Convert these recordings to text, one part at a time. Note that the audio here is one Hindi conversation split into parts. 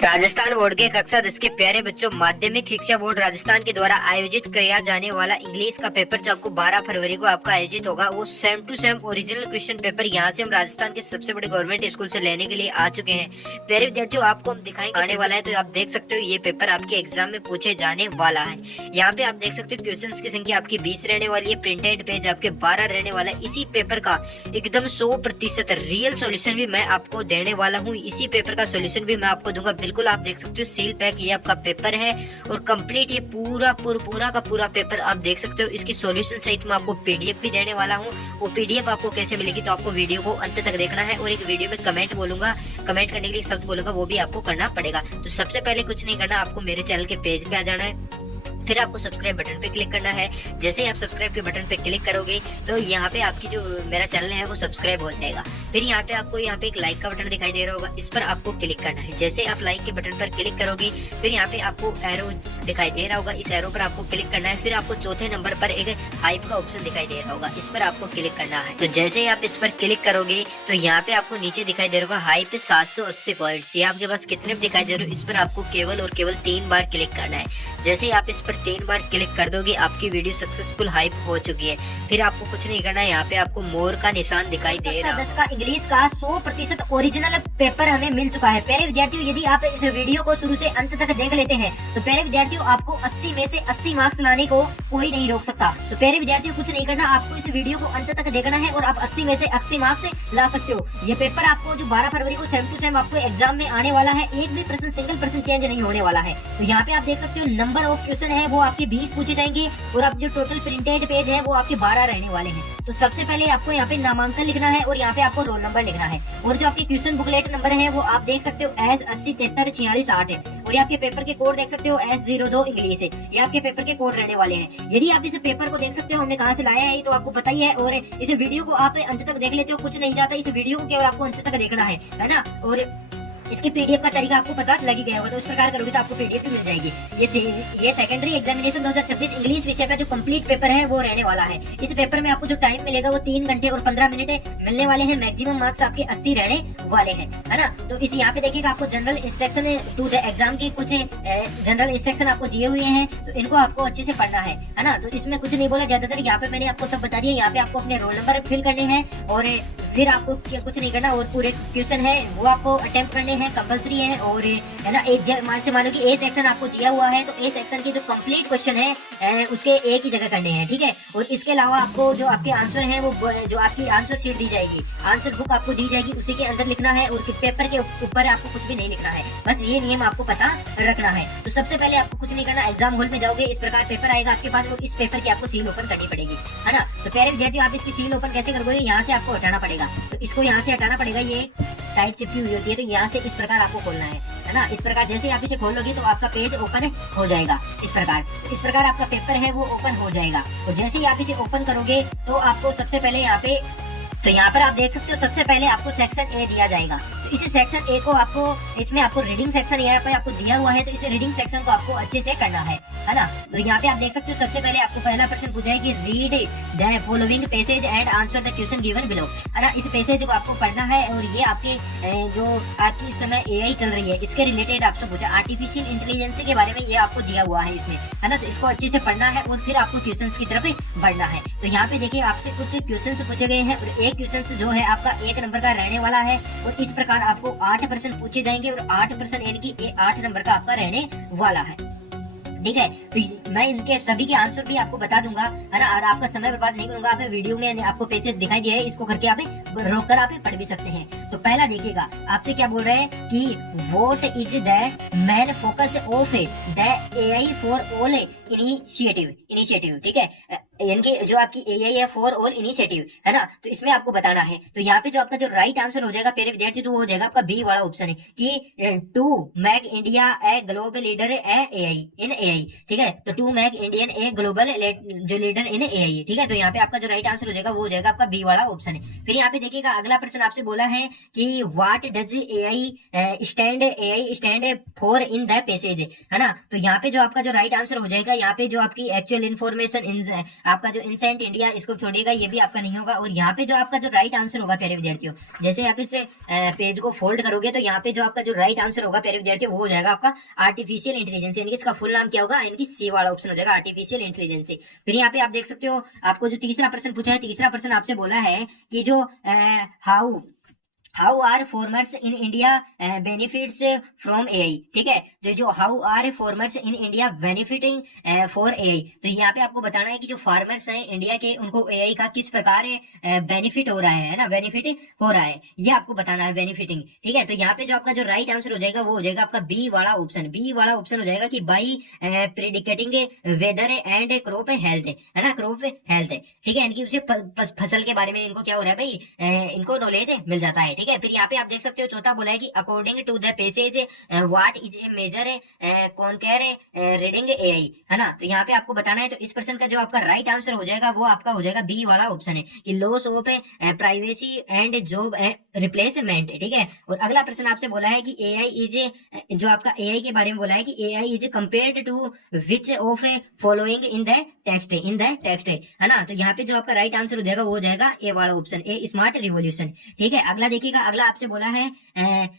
राजस्थान बोर्ड के कक्षा 10 के प्यारे बच्चों, माध्यमिक शिक्षा बोर्ड राजस्थान के द्वारा आयोजित किया जाने वाला इंग्लिश का पेपर जो आपको 12 फरवरी को आपका आयोजित होगा, वो same to same original question paper यहाँ से हम राजस्थान के सबसे बड़े गवर्नमेंट स्कूल से लेने के लिए आ चुके हैं। प्यारे विद्यार्थियों, आपको हम दिखाएंगे आने वाला है, तो आप देख सकते हो ये पेपर आपके एग्जाम में पूछे जाने वाला है। यहाँ पे आप देख सकते हो क्वेश्चन की संख्या आपकी 20 रहने वाली है, प्रिंटेड पेज आपके 12 रहने वाला है। इसी पेपर का एकदम 100% रियल सोल्यूशन भी मैं आपको देने वाला हूँ। इसी पेपर का सोल्यूशन भी मैं आपको दूंगा। बिल्कुल आप देख सकते हो सील पैक ये आपका पेपर है और कंप्लीट ये पूरा का पूरा पेपर आप देख सकते हो। इसकी सॉल्यूशन सहित मैं आपको पीडीएफ भी देने वाला हूँ। वो पीडीएफ आपको कैसे मिलेगी, तो आपको वीडियो को अंत तक देखना है। और एक वीडियो में कमेंट बोलूंगा, कमेंट करने के लिए शब्द बोलूंगा, वो भी आपको करना पड़ेगा। तो सबसे पहले कुछ नहीं करना, आपको मेरे चैनल के पेज पे आ जाना है, फिर आपको सब्सक्राइब बटन पे क्लिक करना है। जैसे ही आप सब्सक्राइब के बटन पे क्लिक करोगे तो यहाँ पे आपकी जो मेरा चैनल है वो सब्सक्राइब हो जाएगा। फिर यहाँ पे आपको यहाँ पे एक लाइक का बटन दिखाई दे रहा होगा, इस पर आपको क्लिक करना है। जैसे आप लाइक के बटन पर क्लिक करोगे फिर यहाँ पे आपको एरो दिखाई दे रहा होगा, इस एरो पर आपको क्लिक करना है। फिर आपको चौथे नंबर पर एक हाइप का ऑप्शन दिखाई दे रहा होगा, इस पर आपको क्लिक करना है। तो जैसे ही आप इस पर क्लिक करोगे तो यहाँ पे आपको नीचे दिखाई दे रहा होगा हाइप 780 पॉइंट्स। ये आपके पास कितने दिखाई दे रहे हो, इस पर आपको केवल और केवल 3 बार क्लिक करना है। जैसे ही आप इस पर 3 बार क्लिक कर दोगे आपकी वीडियो सक्सेसफुल हाइप हो चुकी है। फिर आपको कुछ नहीं करना है, यहाँ पे आपको मोर का निशान दिखाई दे रहा है। 10 का इंग्लिश का 100% ओरिजिनल पेपर हमें मिल चुका है। प्यारे विद्यार्थियों, यदि आप इस वीडियो को शुरू से अंत तक देख लेते हैं तो प्यारे विद्यार्थियों आपको 80 में से 80 मार्क्स लाने को कोई नहीं रोक सकता। तो प्यारे विद्यार्थियों कुछ नहीं करना, आपको इस वीडियो को अंत तक देखना है और आप 80 में से 80 मार्क्स ला सकते हो। ये पेपर आपको जो 12 फरवरी को सेम टू सेम आपको एग्जाम में आने वाला है, एक भी प्रश्न सिंगल प्रश्न चेंज नहीं होने वाला है। तो यहाँ पे आप देख सकते हो नंबर ऑफ क्वेश्चन है वो आपके 20 पूछे जाएंगे और आप जो टोटल प्रिंटेड पेज है वो आपके 12 रहने वाले हैं। तो सबसे पहले आपको यहाँ पे नामांकन लिखना है और यहाँ पे आपको रोल नंबर लिखना है। और जो आपके क्वेश्चन बुकलेट नंबर है वो आप देख सकते हो S 80 73 46 8 है। और ये आपके पेपर के कोड देख सकते हो S02 इंग्लिश है। ये आपके पेपर के कोड रहने वाले हैं। यदि आप इस पेपर को देख सकते हो हमने कहाँ से लाया है तो आपको पता ही है। और इस वीडियो को आप अंत तक देख लेते हो, कुछ नहीं जाता, इस वीडियो को केवल आपको अंत तक देखना है ना। और इसके पीडीएफ का तरीका आपको पता लगी गया होगा, तो उस प्रकार करोगे तो आपको पीडीएफ भी मिल जाएगी। ये सेकेंडरी एग्जामिनेशन 2026 इंग्लिश विषय का जो कंप्लीट पेपर है वो रहने वाला है। इस पेपर में आपको जो टाइम मिलेगा वो 3 घंटे और 15 मिनट मिलने वाले हैं। मैक्सिमम मार्क्स आपके 80 रहने वाले हैं, है ना। तो इस यहाँ पे देखिएगा आपको general instruction to the exam की कुछ जनरल इंस्ट्रक्शन आपको दिए हुए हैं, तो इनको आपको अच्छे से पढ़ना है ना। तो इसमें कुछ नहीं बोला ज्यादातर, यहाँ पे मैंने आपको सब बता दिया। यहाँ पे आपको अपने रोल नंबर फिल करने हैं और फिर आपको कुछ नहीं करना और पूरे क्वेश्चन है वो आपको अटेम्प्ट करने हैं, कंपलसरी है। और है ना, एक मानो कि ए सेक्शन आपको दिया हुआ है तो ए सेक्शन के जो कंप्लीट क्वेश्चन है उसके एक ही जगह करने हैं, ठीक है। और इसके अलावा आपको जो आपके आंसर है वो जो आपकी आंसर शीट दी जाएगी, आंसर बुक आपको दी जाएगी, उसी के अंदर लिखना है। और पेपर के ऊपर आपको कुछ भी नहीं लिखना है, बस ये नियम आपको पता रखना है। तो सबसे पहले आपको कुछ नहीं करना, एग्जाम हॉल में जाओगे, इस प्रकार पेपर आएगा आपके पास और इस पेपर की आपको सील ओपन करनी पड़ेगी, है ना। तो प्यारे विद्यार्थियों आप इसकी सील ओपन कैसे करोगे, यहाँ से आपको हटाना पड़ेगा। तो इसको यहाँ से हटाना पड़ेगा, ये टाइट चिपकी हुई होती है, तो यहाँ से इस प्रकार आपको खोलना है ना। इस प्रकार जैसे आप इसे खोलोगे तो आपका पेज ओपन हो जाएगा इस प्रकार आपका पेपर है वो ओपन हो जाएगा। और जैसे ही आप इसे ओपन करोगे तो आपको सबसे पहले यहाँ पर आप देख सकते हो सबसे पहले आपको सेक्शन ए दिया जाएगा। तो इस सेक्शन ए को आपको इसमें आपको रीडिंग सेक्शन यहाँ पे आपको दिया हुआ है, तो इस रीडिंग सेक्शन को आपको अच्छे से करना है ना। तो यहाँ पे आप देख सकते हो सबसे पहले आपको पहला प्रश्न पूछा है कि read the following passage and answer the question given below, है ना। इस पैसेज को आपको पढ़ना है और ये आपके जो आपकी इस समय एआई चल रही है इसके रिलेटेड आपसे पूछा, आर्टिफिशियल इंटेलिजेंस के बारे में ये आपको दिया हुआ है इसमें, है ना। तो इसको अच्छे से पढ़ना है और फिर आपको क्वेश्चन की तरफ बढ़ना है। तो यहाँ पे देखिए आपसे कुछ क्वेश्चन पूछे गए हैं और एक क्वेश्चन जो है आपका 1 नंबर का रहने वाला है। और इस प्रकार आपको 8 प्रश्न पूछे जाएंगे और 8 प्रश्न यानी कि 8 नंबर का आपका रहने वाला है, ठीक है। तो मैं इनके सभी के आंसर भी आपको बता दूंगा, है ना। और आपका समय बर्बाद नहीं करूंगा, आप वीडियो में आपको पेजेस दिखाई दिए हैं, इसको करके आप रोक कर आप पढ़ भी सकते हैं। तो पहला देखिएगा आपसे क्या बोल रहे हैं कि what is the main focus of the AI for all initiative, ठीक है। यानी कि जो आपकी एआई है फॉर ऑल इनिशिएटिव, है ना। तो इसमें आपको बताना है। तो यहाँ पे जो आपका जो राइट आंसर हो जाएगा प्यारे विद्यार्थी, तो वो हो जाएगा आपका बी वाला ऑप्शन है कि to make India a global leader in AI, ठीक है। तो to make Indian a global जो लीडर इन एआई, ठीक है। तो यहाँ पे आपका जो राइट आंसर हो जाएगा वो हो जाएगा आपका बी वाला ऑप्शन है। फिर यहाँ पे देखिएगा अगला प्रश्न आपसे बोला है कि what does AI stand for in the passage, है ना। तो यहाँ पे जो आपका जो राइट आंसर हो जाएगा, यहाँ पे जो आपकी एक्चुअल इन्फॉर्मेशन आपका जो इंसेंट इंडिया इसको छोड़ेगा, ये भी आपका नहीं होगा। और यहाँ पे जो आपका जो राइट आंसर होगा प्यारे विद्यार्थियों, जैसे आप इस पेज को फोल्ड करोगे तो यहाँ पे जो आपका जो राइट आंसर होगा प्यारे विद्यार्थियों, वो हो जाएगा आपका आर्टिफिशियल इंटेलिजेंस, यानी कि इसका फुल नाम क्या होगा, इनकी सी वाला ऑप्शन हो जाएगा, आर्टिफिशियल इंटेलिजेंस। फिर यहाँ पे आप देख सकते हो, आपको जो तीसरा प्रश्न पूछा है, तीसरा प्रश्न आपसे बोला है कि जो how are farmers in India benefits from AI, ठीक है। तो जो how are farmers in India benefiting for AI, तो यहाँ पे आपको बताना है कि जो फार्मर्स हैं इंडिया के, उनको एआई का किस प्रकार बेनिफिट हो रहा है ना, बेनिफिट हो रहा है, ये आपको बताना है, बेनिफिटिंग, ठीक है। तो यहाँ पे जो आपका जो राइट आंसर हो जाएगा वो हो जाएगा आपका बी वाला ऑप्शन, बी वाला ऑप्शन हो जाएगा कि by predicting weather and crop health, है ना, क्रॉप हेल्थ, ठीक है, यानी कि उसे फसल के बारे में इनको क्या हो रहा है भाई, इनको नॉलेज मिल जाता है, ठीक है। फिर यहाँ पे आप देख सकते हो चौथा बोला है कि according to the passage what is a major concern reading AI, है ना। तो यहाँ पे आपको बताना है, तो इस प्रश्न का जो आपका राइट आंसर हो जाएगा वो आपका हो जाएगा बी वाला ऑप्शन है कि loss of privacy and job replacement, ठीक है। और अगला प्रश्न आपसे बोला है कि एआई इज, जो आपका एआई के बारे में बोला है कि AI is compared to which of following in the text, है ना। तो यहाँ पे जो आपका राइट आंसर हो जाएगा वो हो जाएगा ए वाला ऑप्शन, ए स्मार्ट रिवॉल्यूशन, ठीक है। अगला देखिएगा, अगला आपसे बोला है,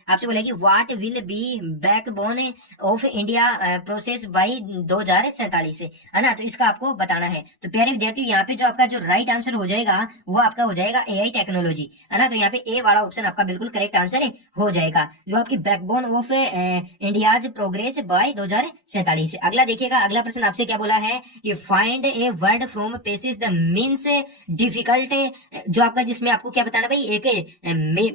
आपसे बोला है कि what will be backbone of India process by 2047, है ना। तो इसका आपको बताना है। तो प्यारे विद्यार्थी, यहाँ पे जो आपका जो राइट आंसर हो जाएगा वो आपका हो जाएगा एआई टेक्नोलॉजी, है ना। तो यहाँ पे ए वाला ऑप्शन आपका बिल्कुल करेक्ट आंसर हो जाएगा, जो आपकी backbone of India's progress by 2047। अगला देखिएगा, अगला प्रश्न आपसे क्या बोला है कि find a word from passage the means difficult, जो आपका जिसमें आपको क्या बताना भाई, एक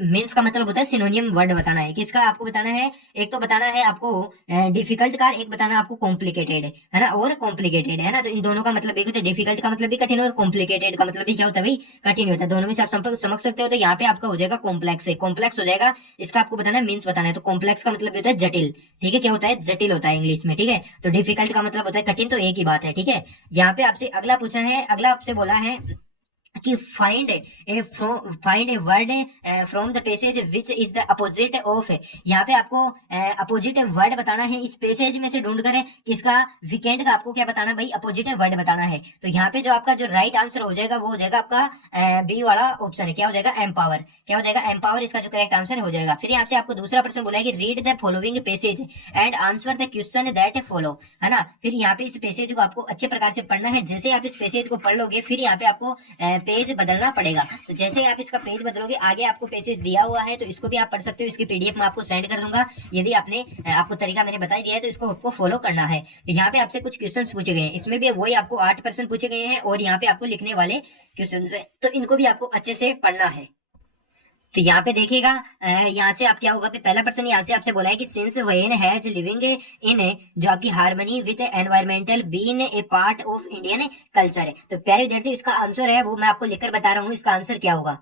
मीन्स का मतलब होता है सिनोनियम वर्ड बताना है, किसका आपको बताना है, एक तो बताना है आपको डिफिकल्ट का, एक बताना आपको कॉम्प्लिकेटेड, है ना, और कॉम्प्लिकेटेड, है ना। तो इन दोनों का मतलब एक होता है, डिफिकल्ट का मतलब भी कठिन और कॉम्प्लिकेटेड का मतलब भी क्या होता है भाई, कठिन होता है। दोनों में से आप समझ सकते हो। तो यहाँ पे आपका हो जाएगा कॉम्प्लेक्स, कॉम्प्लेक्स हो जाएगा, इसका आपको बताना है मीन्स बताना है। तो कॉम्प्लेक्स का मतलब होता है जटिल, ठीक है, क्या होता है, जटिल होता है इंग्लिश में, ठीक है। तो डिफिकल्ट का मतलब होता है कठिन, तो एक ही बात है, ठीक है। यहाँ पे आपसे अगला पूछा है, अगला आपसे बोला है कि find a word from the passage which is the opposite of, यहाँ पे आपको अपोजिट वर्ड बताना है इस पैसेज में से ढूंढ कर, किसका, वीकेंड का आपको क्या बताना है भाई, अपोजिट वर्ड बताना है। तो यहाँ पे जो आपका जो राइट आंसर हो जाएगा वो हो जाएगा आपका बी वाला ऑप्शन है, क्या हो जाएगा, एम्पावर, क्या हो जाएगा, एम्पावर, इसका जो करेक्ट आंसर हो जाएगा। फिर यहाँ से आपको दूसरा प्रश्न बोला है कि read the following passage and answer the question that follow, है ना। फिर यहाँ पे इस पैसेज को आपको अच्छे प्रकार से पढ़ना है। जैसे आप इस पैसेज को पढ़ लोगे, फिर यहाँ पे आपको पेज बदलना पड़ेगा। तो जैसे आप इसका पेज बदलोगे, आगे आपको पेजेस दिया हुआ है, तो इसको भी आप पढ़ सकते हो, इसकी पीडीएफ मैं आपको सेंड कर दूंगा। यदि आपने आपको तरीका मैंने बता दिया है तो इसको आपको फॉलो करना है। तो यहाँ पे आपसे कुछ क्वेश्चंस पूछे गए हैं, इसमें भी वही आपको 8 प्रश्न पूछे गए हैं, और यहाँ पे आपको लिखने वाले क्वेश्चंस है, तो इनको भी आपको अच्छे से पढ़ना है। तो यहाँ पे देखिएगा, यहाँ से आप क्या होगा, पहला प्रश्न यहाँ से आपसे बोला है कि since when has living in, जो आपकी harmony with environmental been a part of Indian culture है। तो प्यारे विद्यार्थी, इसका आंसर है वो मैं आपको लिखकर बता रहा हूँ, इसका आंसर क्या होगा।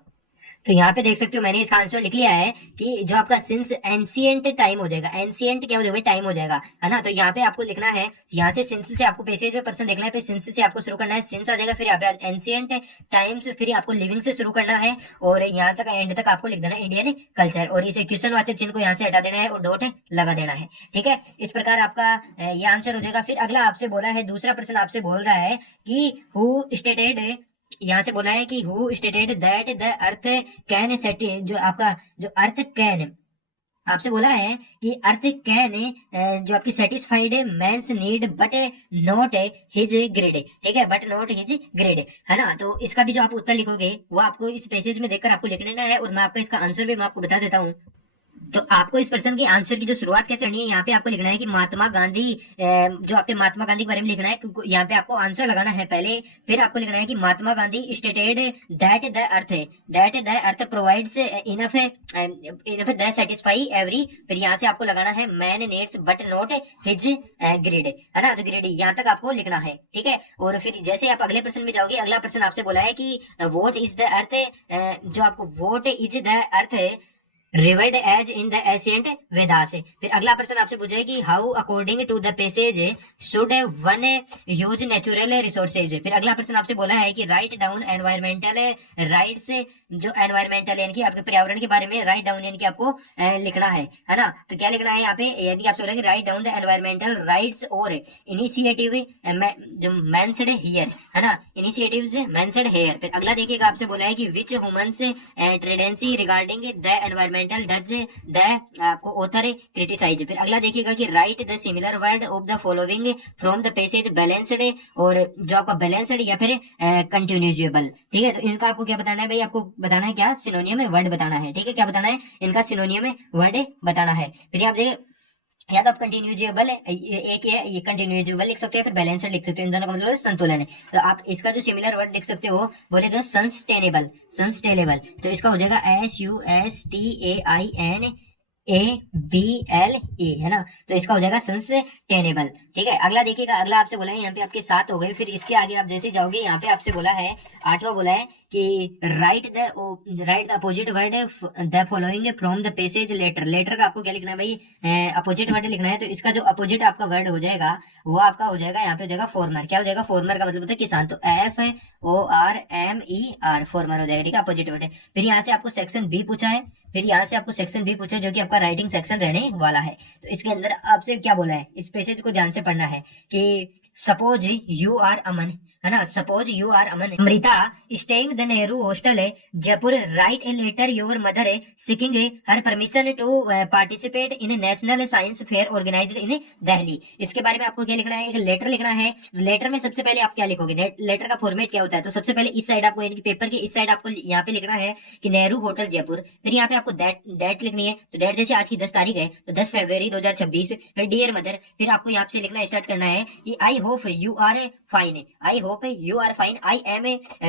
तो यहाँ पे देख सकते हो मैंने इसका आंसर लिख लिया है कि जो आपका सिंस एंशिएंट टाइम हो जाएगा, एंशिएंट क्या हो जाएगा, टाइम हो जाएगा, है ना। तो यहाँ पे आपको लिखना है, यहाँ से सिंस से आपको पैसेज में पर्सन देखना है, फिर सिंस से आपको शुरू करना है, सिंस आ जाएगा, फिर यहाँ पे एंशिएंट टाइम्स, फिर आपको लिविंग से शुरू करना है, और यहाँ तक एंड तक आपको लिख देना है इंडियन कल्चर, और इसे क्वेश्चन वाचक चिन्ह को यहाँ से हटा देना है और डॉट लगा देना है, ठीक है। इस प्रकार आपका ये आंसर हो जाएगा। फिर अगला आपसे बोला है, दूसरा प्रश्न आपसे बोल रहा है कि हु स्टेटेड, यहाँ से बोला है कि who stated that the earth can set, जो आपका जो अर्थ कैन आपसे बोला है कि अर्थ कैन, जो आपकी satisfied man's need but not his greed, ठीक है, बट नॉट हिज ग्रेड, है ना। तो इसका भी जो आप उत्तर लिखोगे वो आपको इस पैसेज में देखकर आपको लिख लेना है, और मैं आपका इसका आंसर भी मैं आपको बता देता हूँ। तो आपको इस प्रश्न के आंसर की जो शुरुआत कैसे करनी है, यहाँ पे आपको लिखना है कि महात्मा गांधी, जो आपके महात्मा गांधी के बारे में लिखना है, यहाँ पे आपको आंसर लगाना है पहले, फिर आपको लिखना है कि Mahatma Gandhi stated that the earth provides enough the satisfy every, फिर यहाँ से आपको लगाना है man needs but not his greed, है ना। तो ग्रेड यहाँ तक आपको लिखना है, ठीक है। और फिर जैसे आप अगले प्रश्न में जाओगे, अगला प्रश्न आपसे बोला है कि व्हाट इज द अर्थ, जो आपको what is the earth revered as in the ancient Vedas. फिर अगला प्रश्न आपसे पूछा है कि how according to the passage should one use natural resources. फिर अगला प्रश्न आपसे बोला है कि राइट डाउन एनवायरमेंटल राइट्स, जो एनवायरमेंटल यानी कि आपके पर्यावरण के बारे में राइट डाउन यानी कि आपको लिखना है ना। तो क्या लिखना है यहाँ पे, यानी कि आपसे बोला है कि write down the environmental rights और इनिशिएटिव जो मेंशन्ड हियर, है ना, इनिशिएटिव्स मेंशन्ड हियर। फिर अगला देखिएगा आपसे बोला है कि which humans tendency regarding the environmental does the आपको ऑथर क्रिटिसाइज। फिर अगला देखिएगा कि write the similar word of the following from the passage balanced, और जो आपका बैलेंस्ड या फिर कंटिन्यूजेबल। ठीक है, तो इसका आपको क्या बताना है भाई, आपको बताना है क्या, सिनोनियम वर्ड बताना है। ठीक है, क्या बताना है, इनका सिनोनियम वर्ड बताना है। फिर आप देखिए, या तो आप कंटिन्यूजेबल एक ये कंटिन्यूजेबल लिख सकते हो, फिर बैलेंस्ड लिख सकते हो, इन दोनों का मतलब संतुलन है। तो आप इसका जो सिमिलर वर्ड लिख सकते हो बोले तो सस्टेनेबल, सस्टेनेबल, तो इसका हो जाएगा SUSTAINABLE, है ना, तो इसका हो जाएगा सस्टेनेबल। ठीक है, अगला देखिएगा, अगला आपसे बोला है यहाँ पे आपके 7 हो गए। फिर इसके आगे आप जैसे जाओगे, यहाँ पे आपसे बोला है 8वां बोला है कि write the opposite word the following from the passage later. Later का आपको क्या लिखना है भाई, अपोजिट वर्ड लिखना है। तो इसका जो अपोजिट आपका वर्ड हो जाएगा वो आपका हो जाएगा यहाँ पे हो जाएगा फॉर्मर। क्या हो जाएगा, फॉर्मर का मतलब होता है किसान, तो FORMER फॉर्मर हो जाएगा। ठीक है, अपोजिट वर्ड है। फिर यहाँ से आपको सेक्शन बी पूछा है, फिर यहाँ से आपको सेक्शन बी पूछा जो कि आपका राइटिंग सेक्शन रहने वाला है। तो इसके अंदर आपसे क्या बोला है, इस पैसेज को ध्यान से पढ़ना है कि सपोज यू आर अमन, है ना, suppose you are Amrita staying the Nehru hostel Jaipur, write a letter your mother seeking her permission to participate in national science fair organised in Delhi. इसके बारे में आपको क्या लिखना है, एक लेटर लिखना है। लेटर में सबसे पहले आप क्या लिखोगे, लेटर का फॉर्मेट क्या होता है, तो सबसे पहले इस साइड आपको यानी कि पेपर के इस साइड आपको यहाँ पे लिखना है कि नेहरू होटल जयपुर। फिर यहाँ पे आपको डेट लिखनी है, तो डेट जैसे आज की 10 तारीख है तो 10 फरवरी 2026। फिर डियर मदर, फिर आपको यहाँ से लिखना स्टार्ट करना है कि I hope you are fine, I hope you are fine, I am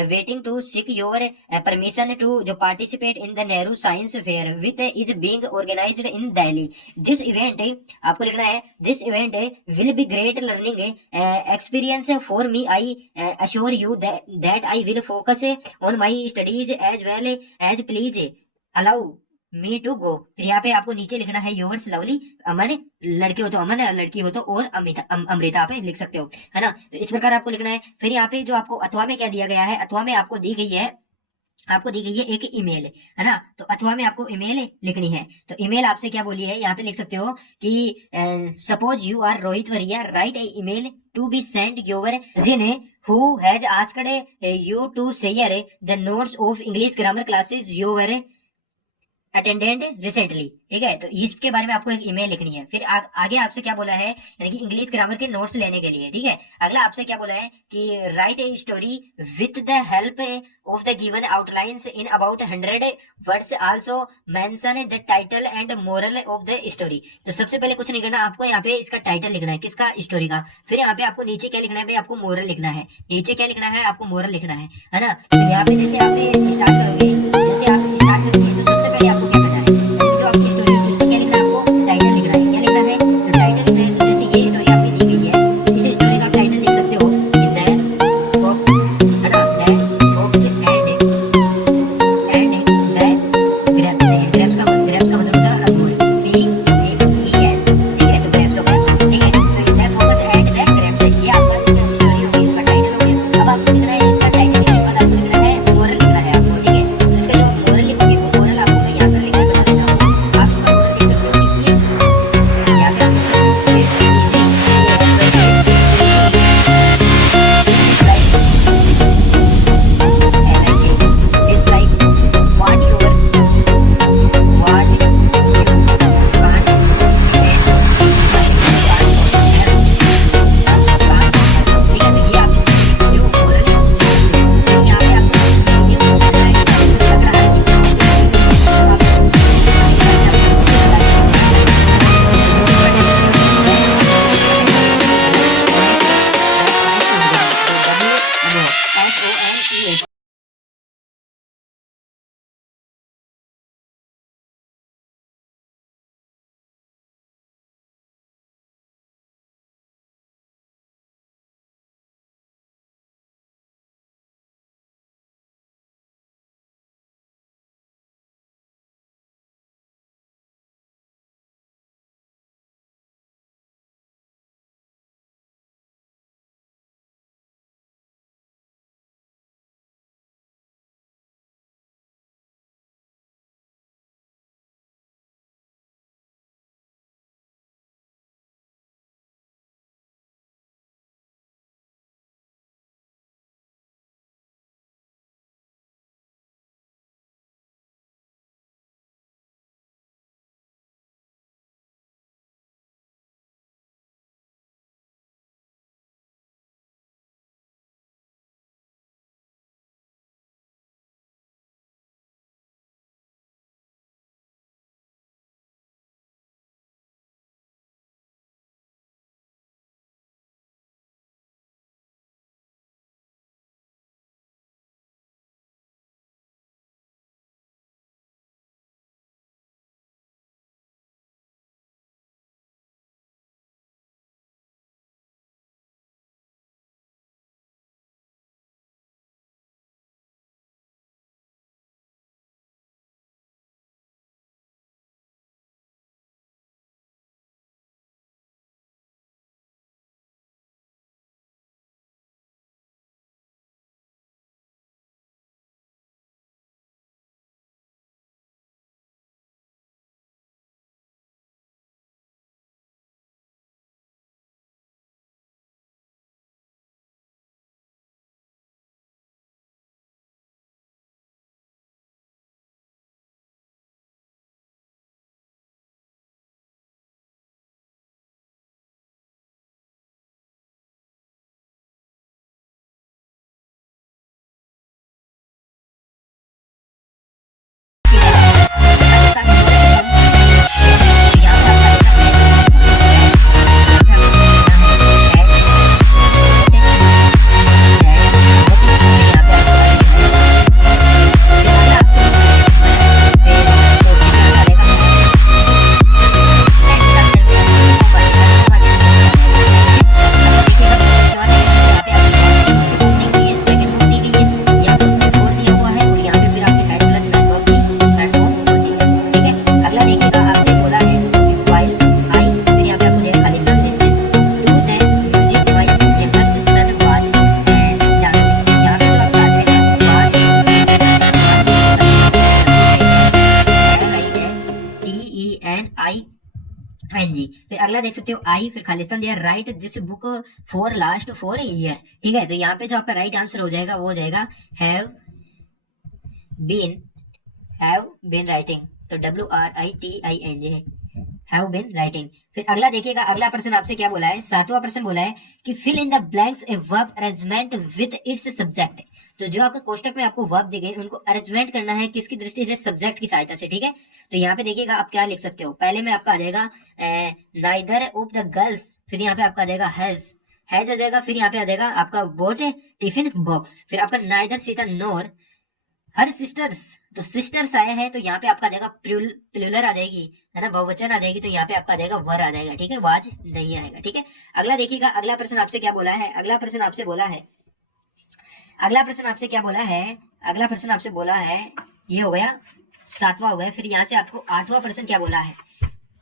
waiting to seek your permission to जो participate in the Nehru science fair with is being organised in Delhi. This event आपको लिखना है, this event will be great learning experience for me, I assure you that I will focus on my studies as well as please allow me to go. फिर यहाँ पे आपको नीचे लिखना है योर्स लवली अमन, लड़के हो तो अमन, लड़की हो तो और अमृता आप लिख सकते हो, है ना। तो इस प्रकार आपको लिखना है। फिर यहाँ पे जो आपको अथवा में क्या दिया गया है, अथवा में आपको दी गई है एक ईमेल, है ना। तो अथवा में आपको ईमेल लिखनी है। तो ईमेल आपसे क्या बोली है, यहाँ पे लिख सकते हो कि suppose you are Rohit Variya, write a email to be send your जिन who has asked you to share the notes of English grammar classes your attendant recently. ठीक है, तो इसके बारे में आपको एक ईमेल लिखनी है। फिर आगे आपसे क्या बोला है, यानी कि इंग्लिश ग्रामर के नोट्स लेने के लिए। ठीक है, अगला आपसे क्या बोला है कि right a story with the help of the given outlines in about 100 words, also mention the title and moral of the story. तो सबसे पहले कुछ नहीं करना, आपको यहाँ पे इसका टाइटल लिखना है, किसका, स्टोरी का। फिर यहाँ पे आपको नीचे क्या लिखना है भाई, आपको मोरल लिखना है। नीचे क्या लिखना है, आपको मोरल लिखना है ना। तो यहाँ पे जैसे आप स्टार्ट करोगे, जैसे आप स्टार्ट करोगे तो सबसे पहले आपको क्या करना है, जो आपकी स्टोरी है उसको क्या लिखना है, आपको टाइटल लिखना है। क्या लिखना है, तो टाइटल लिखना है। तो जैसे ये स्टोरी आपकी दी गई है, इस स्टोरी का आप टाइटल लिख सकते हो कि द फॉक्स, है ना, the fox and the grapes. Grapes का मतलब होता है अंगूर, PES। ठीक है, तो ग्रेप्स होगा। ठीक है, तो the fox and the grapes, ये आपका स्टोरी हो गई, इसका टाइटल हो गया। अब आपको लिखना है, इसका टाइटल लिखने के बाद आपको लिखना है मोरल लिखना है आपको। ठीक है, तो इसका जो मोरल NG। फिर अगला देख सकते हो आई, फिर खालिस्तान दिया right this book for last 4 year. ठीक है, तो यहाँ पे जो आपका राइट आंसर हो जाएगा वो हो जाएगा बीन हैव बीन राइटिंग। तो WRITING हैव बीन राइटिंग। फिर अगला देखिएगा, अगला प्रश्न आपसे क्या बोला है, 7वां प्रश्न बोला है कि fill in the blanks a verb arrangement with its subject. तो जो आपके कोष्टक में आपको वर्ब दी गई उनको अरेंजमेंट करना है किसकी दृष्टि से, सब्जेक्ट की सहायता से। ठीक है, तो यहाँ पे देखिएगा आप क्या लिख सकते हो, पहले में आपका आ जाएगा नाइदर ऑफ द गर्ल्स, फिर यहाँ पे आपका आ जाएगा हैज आ जाएगा, फिर यहाँ पे आ जाएगा आपका बोट टिफिन बॉक्स, फिर आपका नाइदर सीता नोर हर सिस्टर्स। तो सिस्टर्स आया है तो यहाँ पे आपका आ जाएगा प्लूरल आ जाएगी, है ना, बहुवचन आ जाएगी, तो यहाँ पे आपका आ जाएगा वर आ जाएगा। ठीक है, वाज नहीं आएगा। ठीक है, अगला देखिएगा, अगला प्रश्न आपसे क्या बोला है, अगला प्रश्न आपसे बोला है, अगला प्रश्न आपसे क्या बोला है, अगला प्रश्न आपसे बोला है, ये हो गया 7वां हो गया। फिर यहाँ से आपको 8वां प्रश्न क्या बोला है,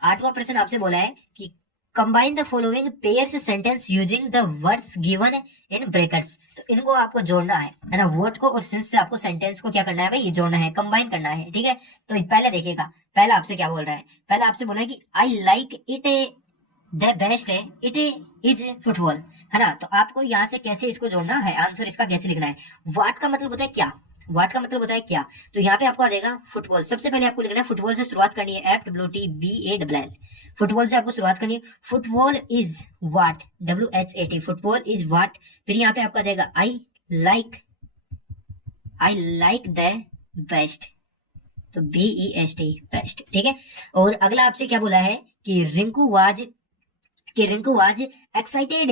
8वां प्रश्न आपसे बोला है कि combine the following pairs sentence using the words given in brackets. तो इनको आपको जोड़ना है ना, वर्ड को और सिंस से आपको सेंटेंस को क्या करना है भाई, ये जोड़ना है, कंबाइन करना है। ठीक है, तो पहले देखिएगा, पहला आपसे क्या बोल रहा है, पहला आपसे बोल रहा है कि I like it the best it is football, है ना। तो आपको यहाँ से कैसे इसको जोड़ना है, आंसर इसका कैसे लिखना है, वाट का मतलब होता है क्या, वाट का मतलब होता है क्या, तो यहाँ पे आपको आ जाएगा फुटबॉल। सबसे पहले आपको लिखना है, फुटबॉल से शुरुआत करनी है, FWTBALL, फुटबॉल से आपको शुरुआत करनी है। Football is what, WHAT, football is what. फिर यहाँ पे आपका आ जाएगा आई लाइक द बेस्ट, तो BEST बेस्ट। ठीक है, और अगला आपसे क्या बोला है कि Rinku was excited,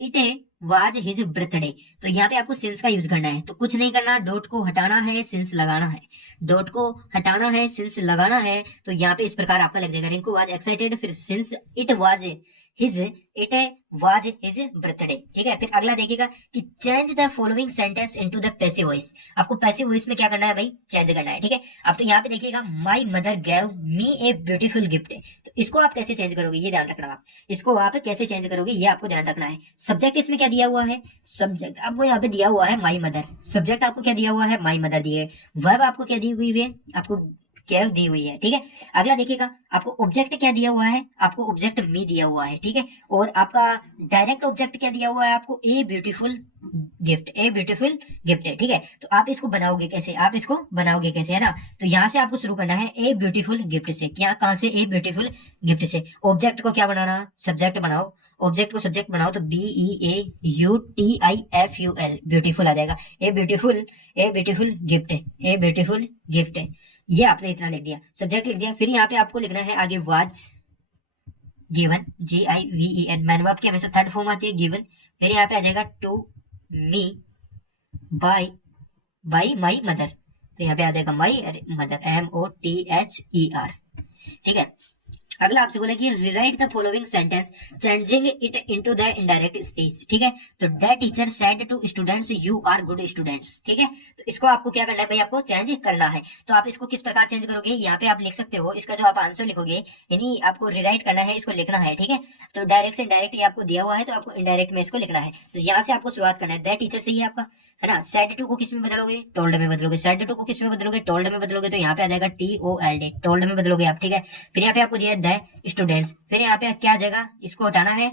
it was his birthday. तो यहाँ पे आपको सिंस का यूज करना है, तो कुछ नहीं करना, डॉट को हटाना है, सिंस लगाना है, डॉट को हटाना है, सिंस लगाना है। तो यहाँ पे इस प्रकार आपका लग जाएगा, रिंकू वाज एक्साइटेड, फिर since it was his birthday. ठीक है, फिर अगला देखिएगा कि change the following sentence into the passive voice. आपको पैसिव वॉइस में क्या करना है भाई, चेंज करना है। ठीक है, अब तो यहाँ पे देखिएगा my mother gave me a beautiful gift, तो इसको आप कैसे चेंज करोगे ये ध्यान रखना, आप इसको आप कैसे चेंज करोगे ये आपको ध्यान रखना है। सब्जेक्ट इसमें क्या दिया हुआ है, सब्जेक्ट आपको यहाँ पे दिया हुआ है माई मदर, सब्जेक्ट आपको क्या दिया हुआ है, माई मदर दिए, वर्ब आपको क्या दी हुई है, आपको क्या दी हुई है। ठीक है, अगला देखिएगा आपको ऑब्जेक्ट क्या दिया हुआ है, आपको ऑब्जेक्ट मी दिया हुआ है। ठीक है, और आपका डायरेक्ट ऑब्जेक्ट क्या दिया हुआ है, आपको ए ब्यूटीफुल गिफ्ट है। ठीक है, तो आप इसको बनाओगे कैसे, आप इसको बनाओगे कैसे, है ना। तो यहाँ से आपको शुरू करना है ए ब्यूटीफुल गिफ्ट से, क्या कहाँ से, ए ब्यूटीफुल गिफ्ट से। ऑब्जेक्ट को क्या बनाना, सब्जेक्ट बनाओ, ऑब्जेक्ट को सब्जेक्ट बनाओ, तो BEAUTIFUL ब्यूटीफुल आ जाएगा, ए ब्यूटीफुल गिफ्ट है। ये आपने इतना लिख दिया, सब्जेक्ट लिख दिया। फिर यहाँ पे आपको लिखना है आगे was given, GIVEN, man verb की हमेशा थर्ड फॉर्म आती है, गिवन। फिर यहाँ पे आ जाएगा to me by my mother, तो यहाँ पे आ जाएगा माई मदर, MOTHER। ठीक है, अगला आपसे बोला कि rewrite the following sentence changing it into the indirect speech. ठीक है, तो the teacher said to students you are good students. ठीक है, तो इसको आपको क्या करना है भाई, आपको चेंज करना है। तो आप इसको किस प्रकार चेंज करोगे, यहाँ पे आप लिख सकते हो, इसका जो आप आंसर लिखोगे यानी आपको रिराइट करना है, इसको लिखना है। ठीक है, तो डायरेक्ट से इनडायरेक्ट ये आपको दिया हुआ है, तो आपको इनडायरेक्ट में इसको लिखना है। तो यहाँ से आपको शुरुआत करना है, द टीचर से ही आपका, है ना। सेड टू को किस में बदलोगे, टोल्ड में बदलोगे, सेड टू को किस में बदलोगे, टोल्ड में बदलोगे, तो यहाँ पे आ जाएगा TOLD, टोल्ड में बदलोगे आप। ठीक है, फिर यहाँ पे आपको दिया द स्टूडेंट्स, फिर यहाँ पे क्या आ जाएगा, इसको हटाना है,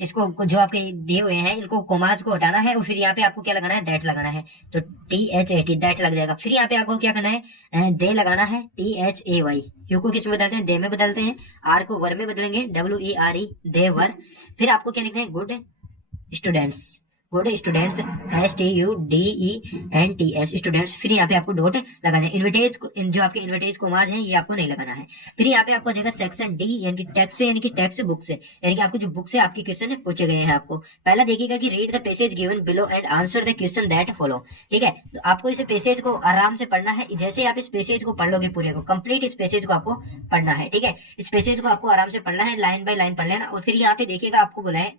इसको जो आपके दिए हुए हैं इनको कोमाज को हटाना है, और फिर यहाँ पे आपको क्या लगाना है, दैट लगाना है, तो THAT दैट लग जाएगा। फिर यहाँ पे आपको क्या करना है, दे लगाना है, THAY, क्यू को किस में बदलते हैं, दे में बदलते हैं, आर को वर में बदलेंगे, WERE दे वर। फिर आपको क्या लिखना है, गुड स्टूडेंट्स, STUDENTS स्टूडेंट्स। फिर यहाँ पे आपको डॉट लगाना है, इन्विटेज जो आपके इन्विटेज कोमाज हैं ये आपको नहीं लगाना है। फिर यहाँ पे आपको जाएगा सेक्शन D यानी कि टेक्स्ट बुक से, यानी कि आपको जो बुक से आपके क्वेश्चन पूछे गए हैं। आपको पहला देखिएगा कि read the passage given below and answer the question that follow. ठीक है, तो आपको इस पैसेज को आराम से पढ़ना है, जैसे आप इस पैसेज को पढ़ लोगे पूरे को, कंप्लीट इस पैसेज को आपको पढ़ना है। ठीक है, इस पैसेज को आपको आराम से पढ़ना है, लाइन बाय लाइन पढ़ लेना। और फिर यहाँ पे देखिएगा आपको बोला है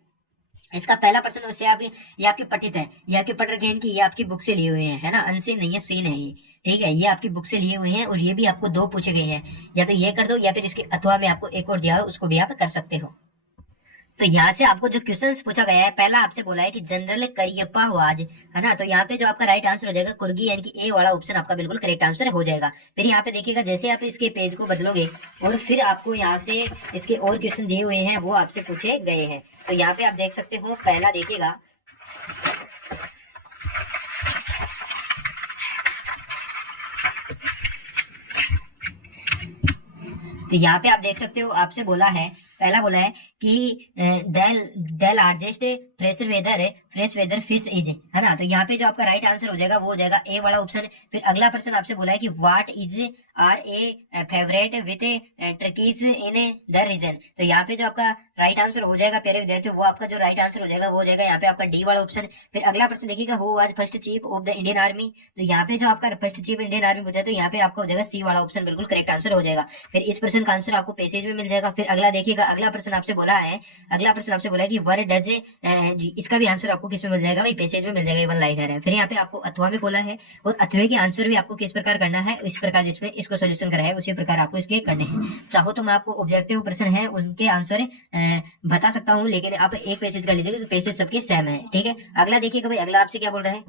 इसका पहला प्रश्न उससे आप ये आपके पठित है, ये आपके पढ़ रखे हैं कि ये आपकी बुक से लिए हुए हैं, है ना, अनसीन नहीं है, सीन है ये। ठीक है, ये आपकी बुक से लिए हुए हैं, और ये भी आपको 2 पूछे गए हैं, या तो ये कर दो या फिर इसके अथवा में आपको एक और दिया हो उसको भी आप कर सकते हो। तो यहाँ से आपको जो क्वेश्चंस पूछा गया है, पहला आपसे बोला है कि जनरल करियप्पा वाज, है ना। तो यहाँ पे जो आपका राइट आंसर हो जाएगा कुर्गी, यानी कि ए वाला ऑप्शन आपका बिल्कुल करेक्ट आंसर हो जाएगा। फिर यहाँ पे देखिएगा जैसे आप इसके पेज को बदलोगे और फिर आपको यहाँ से इसके और क्वेश्चन दिए हुए हैं वो आपसे पूछे गए हैं। तो यहाँ पे आप देख सकते हो, पहला देखिएगा, तो यहाँ पे आप देख सकते हो आपसे बोला है, पहला बोला है कि the largest fresh water fish is, है ना। तो यहाँ पे जो आपका राइट आंसर हो जाएगा वो हो जाएगा ए वाला ऑप्शन। फिर अगला प्रश्न आपसे बोला है कि what is are a favourite with trekkies in the region. तो यहाँ पे जो आपका राइट आंसर हो जाएगा प्यारे विद्यार्थियों, वो आपका जो राइट आंसर हो जाएगा वो हो जाएगा यहाँ पे आपका डी वाला ऑप्शन। फिर अगला प्रश्न देखिएगा, who was first chief of the Indian army. तो यहाँ पे जो आपका फर्स्ट चीफ इंडियन आर्मी पूछा है, तो यहाँ पे आपका हो जाएगा सी वाला ऑप्शन बिल्कुल करेक्ट आंसर हो जाएगा। फिर इस प्रश्न का आंसर आपको पैसेज में मिल जाएगा। फिर अगला देखिएगा, अगला प्रश्न आपसे बोला है, अगला प्रश्न आपसे बोला है कि वर डज, इसका भी आंसर आपको किस में मिल जाएगा भाई, पैसेज में मिल जाएगा, ये वन लाइनर है। फिर यहाँ पे आपको अथवा में बोला है और अथवे के आंसर भी आपको किस प्रकार करना है, इस प्रकार जिसमें इसको सोल्यूशन करा है उसी प्रकार आपको इसके करने हैं। चाहो तो मैं आपको ऑब्जेक्टिव प्रश्न है उनके आंसर बता सकता हूँ, लेकिन आप एक पैसेज कर लीजिएगा, तो पैसेज सबके सेम है, ठीक है। अगला देखिएगा भाई, अगला आपसे क्या बोल रहा है,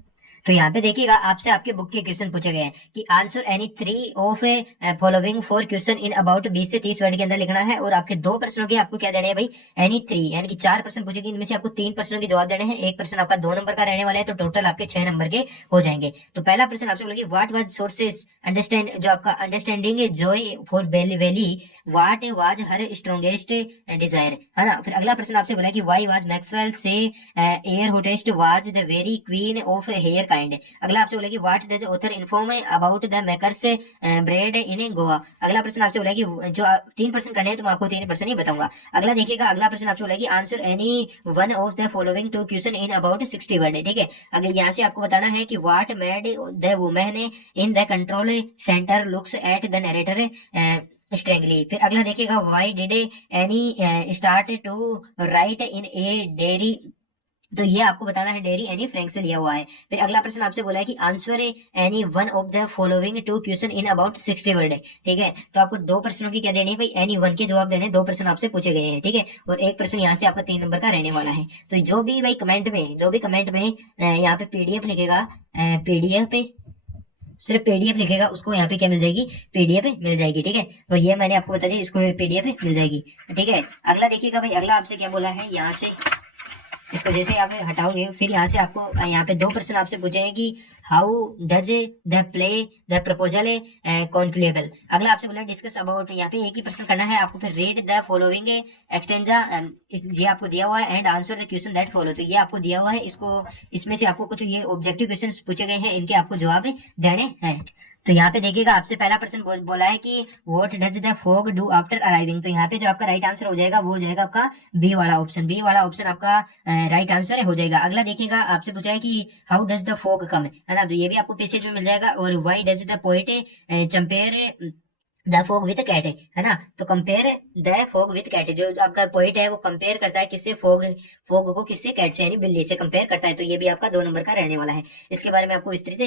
तो यहाँ पे देखिएगा आपसे आपके बुक के क्वेश्चन पूछे गए हैं कि answer any 3 of following 4 question in about 20 से 30 वर्ड के अंदर लिखना है। और आपके 2 प्रश्नों के आपको क्या देने हैं भाई, एनी 3, यानी कि 4 प्रश्न पूछेगी, इनमें से आपको 3 प्रश्नों के जवाब देने हैं, एक प्रश्न आपका 2 नंबर का रहने वाला है, तो टोटल आपके 6 नंबर के हो जाएंगे। तो पहला प्रश्न आपसे बोलेगी, व्हाट वाज सोर्सेस अंडरस्टैंड, जो आपका understanding joy for valley, what was her strongest desire, है ना। फिर अगला प्रश्न आपसे बोला कि व्हाई वाज मैक्सवेल से एयर होटेस्ट was the very queen of her kind. अगला आपसे बोला कि what does author inform about the makers bread in Goa. अगला प्रश्न आपसे बोला कि जो 3 प्रश्न करने हैं तो मैं आपको 3 प्रश्न ही बताऊंगा। अगला देखिएगा, अगला प्रश्न आपसे बोला कि answer any one of the following 2 question in about 60 word, ठीक है। अगर यहाँ से आपको बताना है कि what made the women in the control centre looks at the narrator strangely. फिर अगला देखिएगा, why did Anne start to write in a diary, तो ये आपको बताना है डेयरी एनी फ्रैंक से लिया हुआ है। फिर अगला प्रश्न आपसे बोला है कि answer any one of the following 2 question in about 60 word, ठीक है। तो आपको 2 प्रश्नों की क्या देनी है भाई, एनी वन के जवाब देने, 2 प्रश्न आपसे पूछे गए हैं, ठीक है। और एक प्रश्न यहाँ से आपका 3 नंबर का रहने वाला है। तो जो भी भाई कमेंट में यहाँ पे पीडीएफ लिखेगा, पीडीएफ पे सिर्फ पीडीएफ लिखेगा, उसको यहाँ पे क्या मिल जाएगी, पीडीएफ मिल जाएगी, ठीक है। तो ये मैंने आपको बता दिया, इसको पीडीएफ मिल जाएगी, ठीक है। अगला देखिएगा भाई, अगला आपसे क्या बोला है, यहाँ से इसको जैसे आप हटाओगे, फिर यहाँ से आपको यहाँ पे 2 प्रश्न आपसे पूछेंगे कि how does the play the proposal concludable. अगला आपसे बोला डिस्कस अबाउट, यहाँ पे एक ही प्रश्न करना है आपको। फिर रीड द फॉलोइंग एक्सटेंजा, ये आपको दिया हुआ है, and answer the question that follow. तो ये आपको दिया हुआ है, इसको इसमें से आपको कुछ ये ऑब्जेक्टिव क्वेश्चन पूछे गए हैं, इनके आपको जवाब देने हैं। तो यहाँ पे देखिएगा आपसे पहला प्रश्न बोला है कि what does the fog do after arriving. तो यहाँ पे जो आपका राइट आंसर हो जाएगा वो हो जाएगा आपका बी वाला ऑप्शन, बी वाला ऑप्शन आपका राइट आंसर हो जाएगा। अगला देखिएगा आपसे पूछा है कि हाउ डज द फॉग कम, है ना। तो ये भी आपको पैसेज में मिल जाएगा। और why does the poet compare the fog with cat, है ना। तो compare the fog with cat, जो आपका पोइट है वो कंपेयर करता है किससे, फॉग को किससे, कैट से, यानी बिल्ली से कंपेयर करता है। तो ये भी आपका 2 नंबर का रहने वाला है। इसके बारे में आपको विस्तृत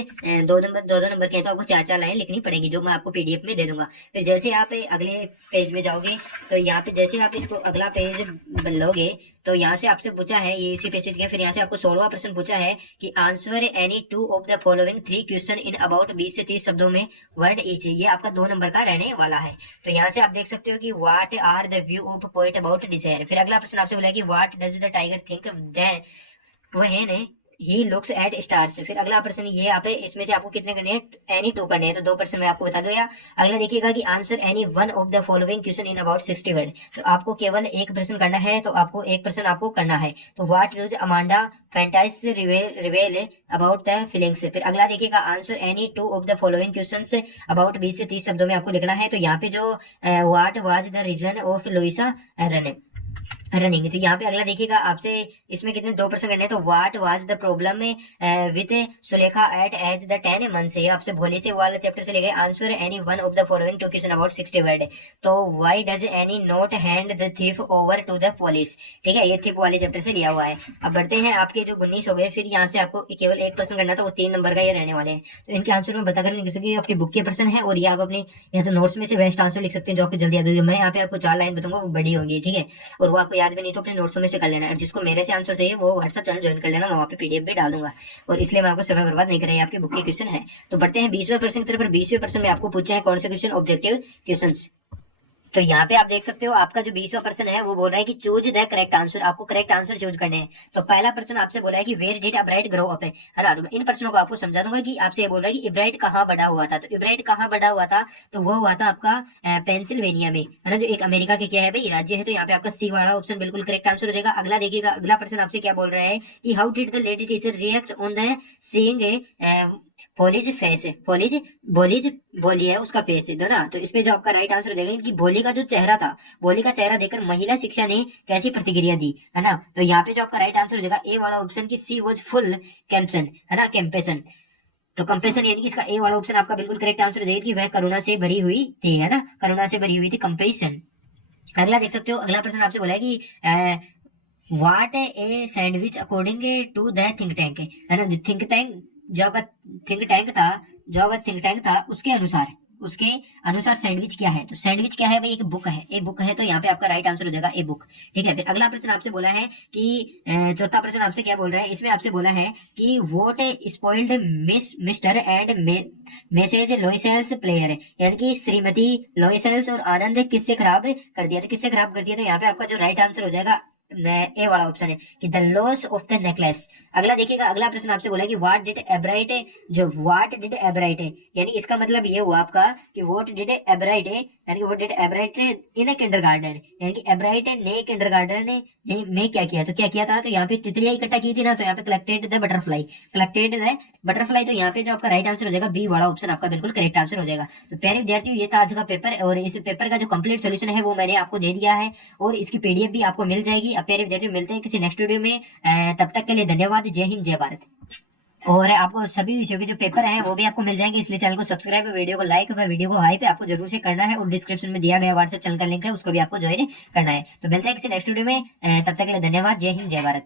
2 नंबर के हैं, तो आपको 4 लाइन लिखनी पड़ेगी, जो मैं आपको पीडीएफ में दे दूंगा। फिर जैसे आप अगले पेज में जाओगे, तो यहाँ पे जैसे आप इसको अगला पेज लोगे, तो यहाँ से आपसे पूछा है, ये इसी पेज के, फिर यहाँ से आपको 16वां प्रश्न पूछा है कि answer any 2 of the following 3 question in about 20 से 30 शब्दों में वर्ड ईच। ये आपका 2 नंबर का रहने वाला है। तो यहाँ से आप देख सकते हो कि what are the view of poet about desire. फिर अगला प्रश्न आपसे बोला कि what does the tiger think when he looks at stars. फिर अगला प्रश्न ये आप इसमें से आपको कितने करने हैं, एनी 2 करने हैं, तो 2 प्रश्न मैं आपको बता दूं। या अगला देखिएगा कि answer any one of the following question in about 60 word. तो आपको केवल एक प्रश्न करना है, तो आपको एक प्रश्न आपको करना है। तो what does Amanda fantasise reveal about the feelings. फिर अगला देखिएगा answer any 2 of the following questions about 20 से 30 शब्दों में आपको लिखना है। तो यहाँ पे जो what was the reason of Luisa running. तो यहाँ पे अगला देखिएगा आपसे इसमें कितने 2 प्रश्न करने हैं। तो what was the problem with Sulekha at age the 10 months. ये आपसे भोले से वाला चैप्टर से लेके answer any one of the following 2 question about 60 word. तो why does Anne not hand the thief over to the police, ठीक है। ये थीफ वाले चैप्टर से लिया हुआ है। अब बढ़ते हैं, आपके जो 19 हो गए, फिर यहाँ से आपको केवल एक प्रश्न करना था, वो 3 नंबर का ये रहने वाले हैं। तो इनके आंसर में बताकर नहीं सकते, आपकी बुक के प्रश्न है, और ये आप अपने या तो नोट्स में से बेस्ट आंसर लिख सकते हैं जो आपको जल्दी याद होगी। मैं यहाँ पे आपको 4 लाइन बताऊंगा, वो बड़ी होगी, ठीक है, और वो आपको याद भी नहीं तो अपने नोट्सों में से कर लेना, और जिसको मेरे से आंसर चाहिए वो व्हाट्सएप चैनल ज्वाइन कर लेना, मैं वहाँ पे पीडीएफ भी डाल दूंगा, और इसलिए मैं आपको समय बर्बाद नहीं कर रही, आपके बुक के क्वेश्चन है। तो बढ़ते हैं 20वें प्रश्न की तरफ। 20वें प्रश्न में आपको पूछे हैं कौन से क्वेश्चन, ऑब्जेक्टिव क्वेश्चन। तो यहाँ पे आप देख सकते हो आपका जो 20वां प्रश्न है वो बोल रहा है कि चूज द करेक्ट आंसर, आपको करेक्ट आंसर चूज करने हैं। तो पहला प्रश्न आपसे बोला है कि वेयर डिड अब्राइट ग्रो अप है ना। तो मैं इन प्रश्नों को आपको समझा दूंगा कि आपसे ये बोल रहा है कि इब्राइट कहाँ बड़ा हुआ था। तो इब्राइट कहाँ बड़ा हुआ था, तो वो हुआ था आपका पेंसिल्वेनिया में, है ना, जो एक अमेरिका के क्या है भाई राज्य है। तो यहाँ पे आपका सी वाला ऑप्शन बिल्कुल करेक्ट आंसर हो जाएगा। अगला देखिएगा, अगला प्रश्न आपसे क्या बोल रहा है कि how did the lady teacher react on the seeing a police face है, पोलीज बोलीज बोली है उसका फेस है, दो ना। तो इसमें जो आपका राइट आंसर हो जाएगा कि बोली का जो चेहरा था, बोली का चेहरा देखकर महिला शिक्षा ने कैसी प्रतिक्रिया दी, है ना। तो यहाँ पे जो आपका राइट आंसर हो जाएगा ए वाला ऑप्शन की सी वॉज फुल कैम्पसन, है ना, कैंपेसन। तो कंपेशन यानी कि इसका ए वाला ऑप्शन आपका बिल्कुल करेक्ट आंसर हो जाएगा कि वह करुणा से भरी हुई थी, है ना, करुणा से भरी हुई थी, कंपेशन। अगला देख सकते हो, अगला प्रश्न आपसे बोला है कि what a sandwich according to the think tank, है ना, जो थिंक टैंक जो आपका थिंक टैंक था, जो आपका थिंक टैंक था उसके अनुसार सैंडविच क्या है। तो सैंडविच क्या है भाई, एक बुक है, एक बुक है। तो यहाँ पे आपका राइट आंसर हो जाएगा ए बुक, ठीक है। फिर अगला प्रश्न आपसे बोला है कि चौथा प्रश्न आपसे क्या बोल रहा है, इसमें आपसे बोला है कि वोट स्पॉइल्ड मिस्टर एंड मैसेज लोइसेल्स प्लेयर, यानी कि श्रीमती लोइसेल्स और आनंद किससे खराब कर दिया। तो किससे खराब कर दिया, तो यहाँ पे आपका जो राइट आंसर हो जाएगा ए वाला ऑप्शन है कि the loss of the necklace. अगला देखिएगा, अगला प्रश्न आपसे बोला कि व्हाट डिड एब्राइट, जो व्हाट डिड एब्राइट है यानी इसका मतलब ये हुआ आपका कि व्हाट डिड एब्राइट है, यानी कि what did एब्राइट in a kindergarten, यानी कि एब्राइट ने किंडरगार्टन में क्या किया। तो क्या किया था, तो यहाँ पे तितलियां इकट्ठा की थी ना। तो यहाँ पे collected the butterfly, collected the butterfly. तो यहाँ पे जो आपका राइट आंसर हो जाएगा बी वाला ऑप्शन आपका बिल्कुल करेक्ट आंसर हो जाएगा। तो प्यारे विद्यार्थियों, ये था आज का पेपर, और इस पेपर का जो कंप्लीट सोल्यूशन है वो मैंने आपको दे दिया है, और इसकी पीडीएफ भी आपको मिल जाएगी। अब प्यारे विद्यार्थियों, मिलते हैं किसी नेक्स्ट वीडियो में, तब तक के लिए धन्यवाद। जय हिंद, जय भारत। और आपको सभी विषयों के जो पेपर हैं वो भी आपको मिल जाएंगे, इसलिए चैनल को सब्सक्राइब, वीडियो को लाइक व वीडियो को हाई पे आपको जरूर से करना है, और डिस्क्रिप्शन में दिया गया व्हाट्सएप चैनल का लिंक है उसको भी आपको ज्वाइन करना है। तो मिलते हैं किसी नेक्स्ट वीडियो में, तब तक के लिए धन्यवाद। जय हिंद, जय भारत।